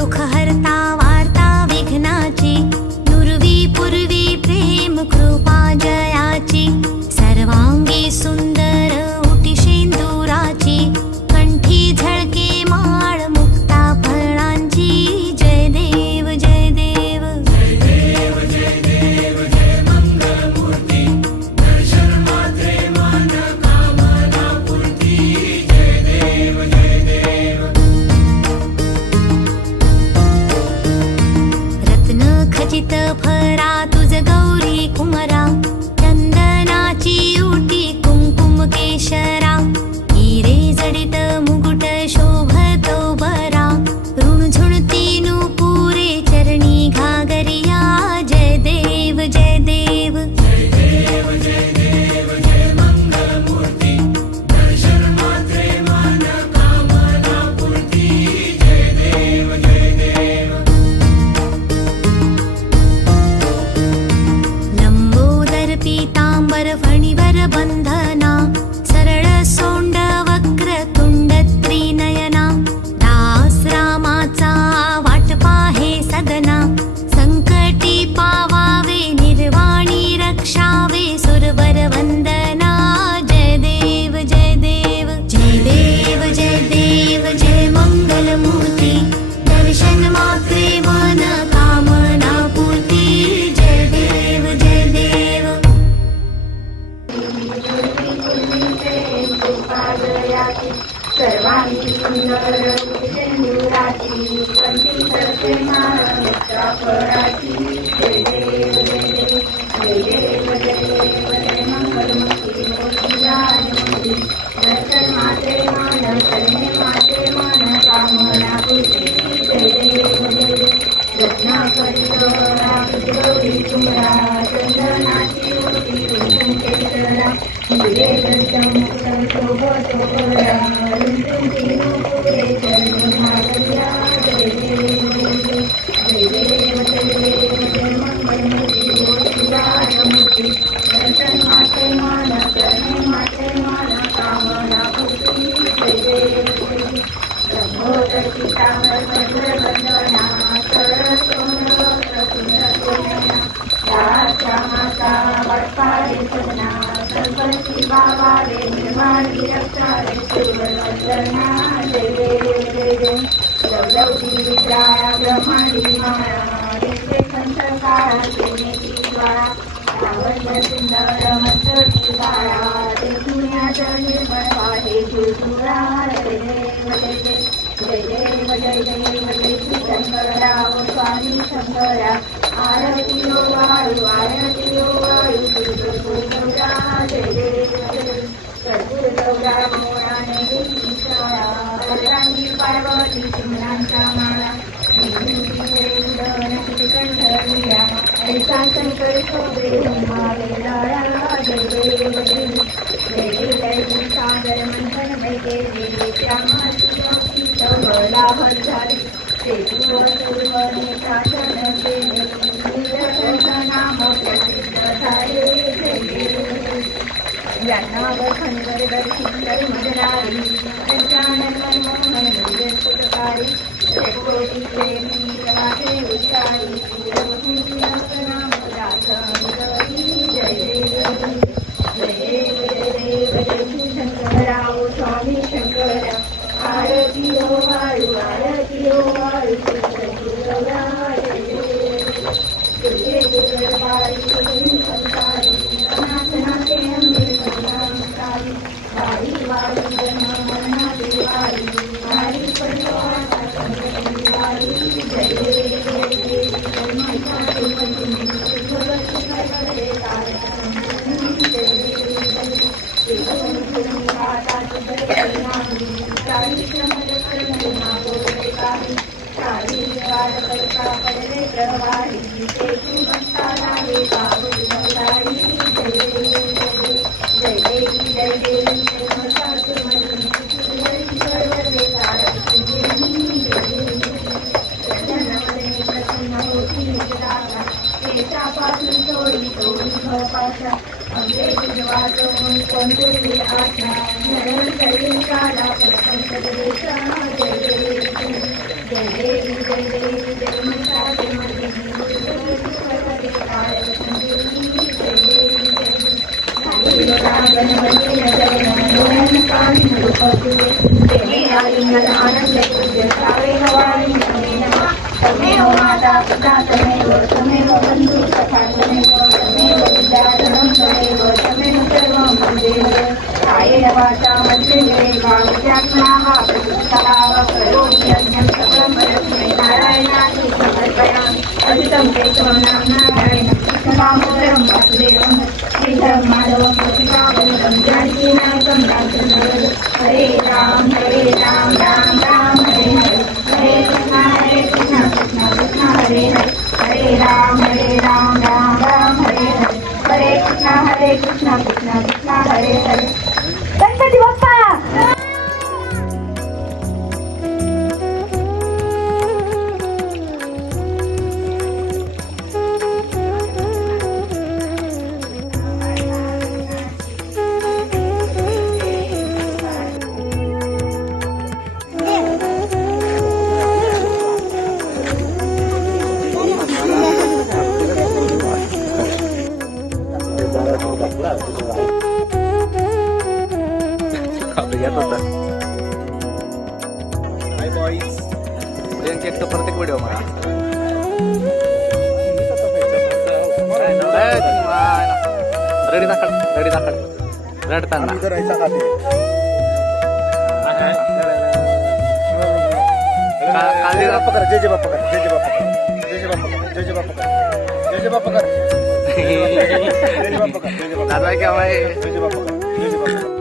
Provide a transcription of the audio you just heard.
दुःख हरता वार्ता विघ्नाची, नुरवी पूर्वी प्रेम कृपा जयाची, सर्वांगी सुंदर उटी शेंदुराची, कंठी झळके माळ मुक्ता फळांची, जय देव जय देव जय देव जय देव जय मंगलमूर्ती, दर्शन मात्रे मन कामना पूर्ती, जय देव जय देव. रत्न खचित फरा तुझ गौरी कुमरा, चंदनाची उटी कुंकुम केशरा, हिरे जडित मुकुट शोभतो बरा, ऋणझुणती नुपुरे चरणी घागरिया, जय देव जय देव जय देव जय देव जय मंगलमूर्ती, दर्शन मात्रे मन कामना पूर्ती, जय देव जय देव. लंबोदर पीतांबर फणीवर बंधना, सरळ सोंड वक्र तुंड त्रिनयना, दास रामाचा वाट पाहे सदना, संकटी पावावे निर्वाणी रक्षावे सुरवर वंदना, जय देव जय देव जय देव जय देव जय मंगलमूर्ती, दर्शन मात्रे मन कामना पूर्ती, जय देव जय देव. सर्वांगी सुंदर शेंदुराची, कंठी झळके माळ मुक्ता फळाची, जय देव जय देव जय देव जय देव जय मंगलमूर्ती, मूर्ती राजमूर्ती, दर्शन माते मन करणे माते मन कामना पूर्ती, जय देव जय देव. रत्ना करित गौरी कुमरा, चंदनाची उटी कुंकुम केशरा, हिरे जडित मुकुट शोभतो बरा, ऋणझुणती नुपुरे चरणी घागरिया, जय देव जय देव जय देव जय देव जय मंगलमूर्ती, मूर्ती राजमूर्ती, दर्शन माते मन करणे माते मन कामना पूर्ती, जय देव जय देव. लंबोदर पीतांबर फणीवर बंधना, सरळ सोंड वक्र तुंड त्रिनयना, दास रामाचा वाट पाहे सदना, संकटी पावावे निर्वाणी रक्षावे सुरवर वंदना, जय देव जय देव. लवलवती विद्राया ब्रह्मांडी माळा, देते संत काळा सोनेची ज्वाळा, लावण्य सुंदर मंत्रची काळा, ते पुण्याचं निर्मळ आहे गुरुपुरा, जय देव जय देव जय देव जय देव जय श्री शंकरराव स्वामी शंकरा, आरती ओ वाळू आरती ओ वाळू, कर्पूर गौरा, जय देव जय देव. कर्पूर गौरा मोळाने घेतली शाळा, सर्वांगी पार्वती शिमलांचा माळा, कंठरिया, ऐसा शंकर शोभे उमावे लाळा, जय देव जय देव जय देव. सागर मंथन वैकेले श्यामाची भक्ती तवला हरझाली, सेतुवर पूर्वने शासन केले, नीलकंठ नाम प्रसिद्ध झाले, जय देव जय. ज्ञानावर खंडर दर्शन मजरारी, पंचानन मनमोहन निर्जनकारी, कोटी प्रेमी प्रवाहे उच्चारी, रघुपती नाम दास हरी, जय देव जय देव जय देव जय श्री शंकरराव स्वामी शंकरा, आरती ओ वाळू आरती ओ वाळू, कर्पूर गौरा, जय देव. तुझे दुर्गबारी तुझी संसारी, नाथ नाथे अंबे संसारी, वारी वारी ब्रह्म मना देवारी, वारी पडो आता संकटी वारी, जय देव जय देव जय मंत्राचे पंचमी, भगवती करवरे तारक संपूर्णी, जय देव जय देव. देवोनी आता तुझे नामी, सारी श्रमद कर्म मागोरे काही, सारी वाड करता पडले प्रवाही, ते तू बसता लागे पाहुल गौराई, जय देव जय देव जय देवी जय देवी जय मसासुमती, तुझी सर्वदे तारक संपूर्णी, जय देव. प्रसन्न प्रसन्न होती निजदाता, केशापासून तोडी तोडी भपाशा, अंगे वाचवून कोणतरी आशा, नरण करीन काला पटकन देशा, जय देव जय देवी जय जय देवी जय महिषासुरमर्दिनी दुर्गे सुखदे काल संजीवनी जय देवी गणपती नजर काळी देवी आलिंगन आनंद पूज्य सावे वाणी तमेव माता पिता तमेव बंधु सखा तमेव विद्याधनं तमेव सर्वं मदेव कायेन वाचा मन्त्रेण वाक्यात्मनः प्रयुक्तः करोमि यज्ञं सकलं परस्मै नारायणानि समर्पयामि अजितं केशवं नारायणं कृष्णदामोदरं वासुदेवं श्रीधरं माधवं प्रतिभावन्तं जानकीनायकं रामचन्द्रं हरे राम राम राम हरे हरे हरे कृष्ण कृष्ण हरे हरे हरे राम राम राम हरे हरे हरे कृष्ण कृष्ण हरे हरे गणपती बाप्पा येत होता. हाय बॉईज, प्रियंकेटचा प्रत्येक व्हिडिओ मला रडी दाखल रडताना काली बाप्पा कर, जय बाप्पा कर, जय बाप्पा कर, जय बाप्पा कर, जय बाप्पा कर, जय बाप्पा कर, जय बाप्पा कर, दादा क्या भाई, जय बाप्पा कर, जय बाप्पा कर.